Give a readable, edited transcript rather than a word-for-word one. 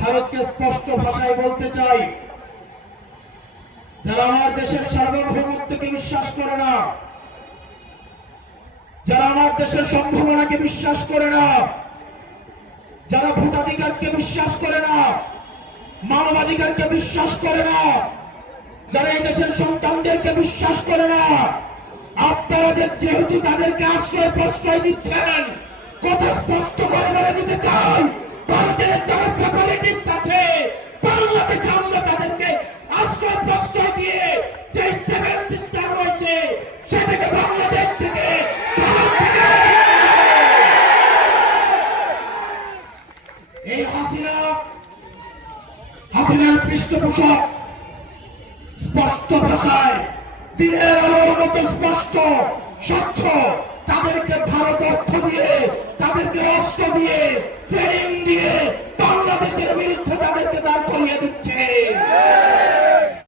ভারতকে স্পষ্ট ভাষায় বলতে চাই, যারা আমার দেশের সার্বভৌমত্বকে বিশ্বাস করে না, যারা আমার দেশের সম্ভাবনাকে বিশ্বাস করে না, যারা ভোটাধিকারকে বিশ্বাস করে না, মানবাধিকারকে বিশ্বাস করে না, যারা এই দেশের সন্তানদেরকে বিশ্বাস করে না, আপনারা যেহেতু তাদেরকে আশ্রয় প্রশ্রয় দিচ্ছেন, কথা স্পষ্ট করে বলে দিতে চাই, ভারতের যারা সেপারেটিস্ট আছে, বাংলাদেশে আমরা তাদেরকে আশ্রয় প্রশ্রয় দিয়ে যে সেভেন সিস্টার রয়েছে সেটাকে বাংলাদেশ থেকে এই হাসিনার পৃষ্ঠপোষক স্পষ্ট ভাষায় দিনের আলোর মতো স্পষ্ট স্বচ্ছ, তাদেরকে ভারত অর্থ দিয়ে, তাদেরকে অস্ত্র দিয়ে, ট্রেনিং দিয়ে বাংলাদেশের বিরুদ্ধে তাদেরকে দাঁড় করিয়ে দিচ্ছে।